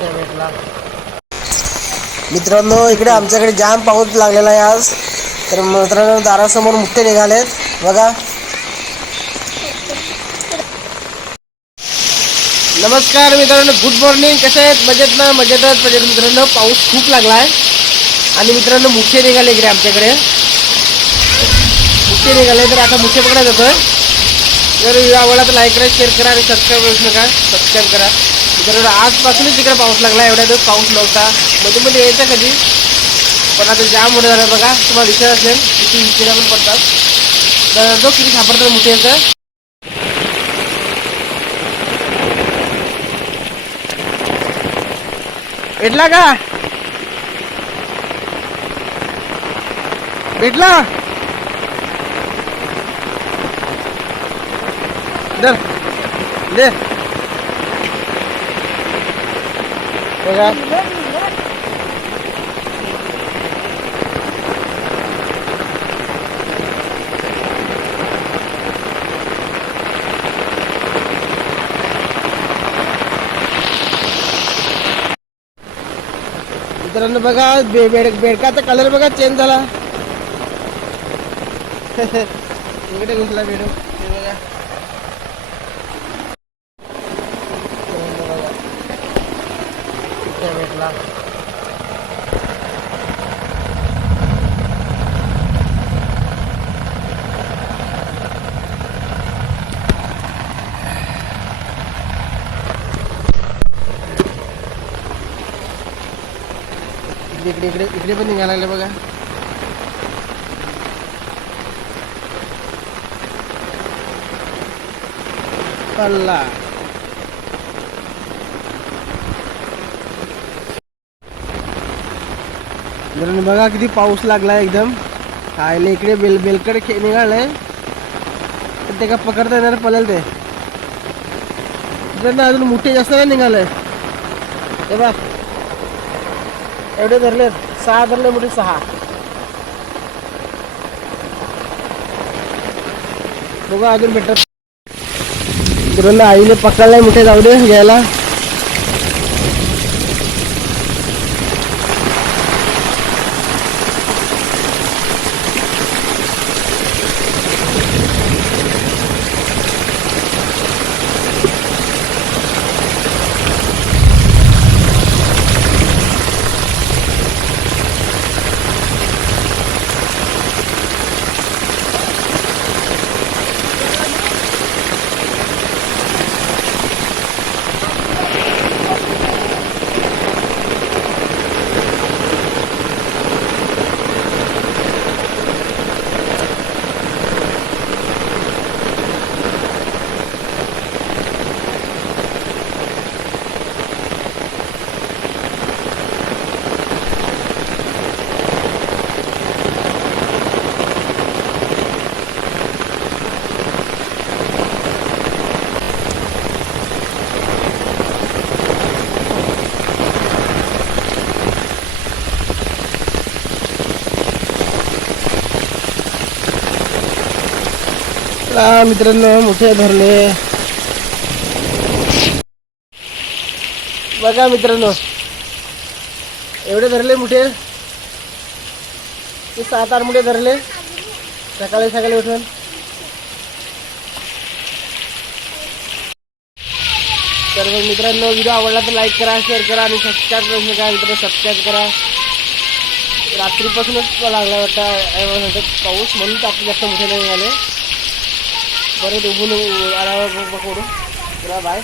भेटला मित्रांनो इकडे आमच्याकडे जाम पाऊस लागलेला आहे आज. तर मित्रांनो दारासमोर मुठ्ठे निघालेत. बघा. नमस्कार मित्रांनो गुड मॉर्निंग कसे आहेत? मजेत ना? मजेतच मजेत. मित्रांनो पाऊस खूप लागला आहे आणि मित्रांनो मुठे निघाले इकडे आमच्याकडे. मुठे निघाले तर आता मुठे पकडा जातोय जर आवडला तर लाईक करा शेअर करा आणि सबस्क्राईब करू नका. सबस्क्राईब करा. मित्रांनो आजपासूनच तिकडे पाऊस लागला एवढ्या दिवस पाऊस नव्हता. मध्ये मध्ये यायचा कधी? पण आता जाम मोठं झालं बघा तुम्हाला विचार असेल किती विचारा पण पडतात. तर जो किती सापडतात मोठे यायचं भेटला का? भेटला? दे. बघा मित्रांनो बघा बे बेड बेडकाचा कलर बघा चेंज झाला इकडे घुसला बेडू हे बघा मित्रांनो बघा. इथे भेटला इकडे इकडे इकडे इकडे पण निघायला लागले बघा. पल्ला. मित्रांनो बघा किती पाऊस लागलाय एकदम. खायला इकडे बेल बेलकडे खे निघालंय. पण ते का पकडता येणार पळेल ते. अजून मोठे जास्त नाही निघालंय. हे बघ. एवढे धरलेत सहा धरले मोठी सहा. बघा अजून भेटत. मित्रांनो आईने पकडलाय मोठे जाऊ दे घ्यायला. हा मित्रांनो मोठे धरले बघा मित्रांनो. एवढे धरले मोठे? ते सात आठ मुठे धरले. सकाळी सकाळी उठून. तर मग मित्रांनो व्हिडिओ आवडला तर लाईक करा शेअर करा आणि सबस्क्राईब करू नका मित्रांनो सबस्क्राईब करा. रात्रीपासूनच लागला वाटतं. पाऊस म्हणून तर आपले जास्त मोठे नाही आले परत उभून आल्यावर पकडू चला बाय